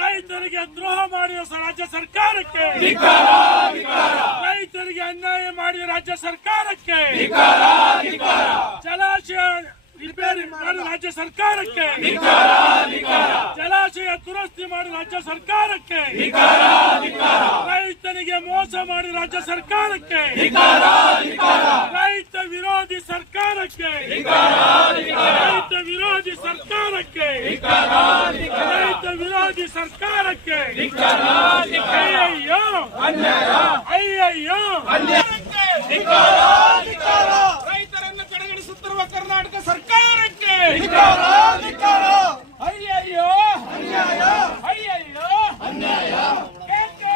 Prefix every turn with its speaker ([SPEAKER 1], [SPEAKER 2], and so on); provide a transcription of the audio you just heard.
[SPEAKER 1] ರೈತರಿಗೆ ದ್ರೋಹ ಮಾಡಿದ ರಾಜ್ಯ ಸರ್ಕಾರಕ್ಕೆ! ರೈತರಿಗೆ ಅನ್ಯಾಯ ಮಾಡಿದ ರಾಜ್ಯ ಸರ್ಕಾರಕ್ಕೆ! ಜಲಾಶಯ ರಿಪೇರಿ ಮಾಡಿ ರಾಜ್ಯ ಸರ್ಕಾರಕ್ಕೆ! ಜಲಾಶಯ ದುರಸ್ತಿ ಮಾಡಿ ರಾಜ್ಯ ಸರ್ಕಾರಕ್ಕೆ! ರೈತರಿಗೆ ಮೋಸ ಮಾಡಿ ರಾಜ್ಯ ಸರ್ಕಾರಕ್ಕೆ! ರೈತ ವಿರೋಧಿ ಸರ್ಕಾರಕ್ಕೆ! ರೈತ ವಿರೋಧಿ ಸರ್ಕಾರಕ್ಕೆ! ವಿರೋಧಿ ಸರ್ಕಾರಕ್ಕೆ. ಅಯ್ಯಯ್ಯೋ ಅಯ್ಯಯ್ಯೋ
[SPEAKER 2] ರೈತರನ್ನು ಕಡೆಗಣಿಸುತ್ತಿರುವ ಕರ್ನಾಟಕ ಸರ್ಕಾರಕ್ಕೆ. ಅಯ್ಯಯ್ಯೋ. ಅಯ್ಯಯ್ಯೋ. ಏಕೆ?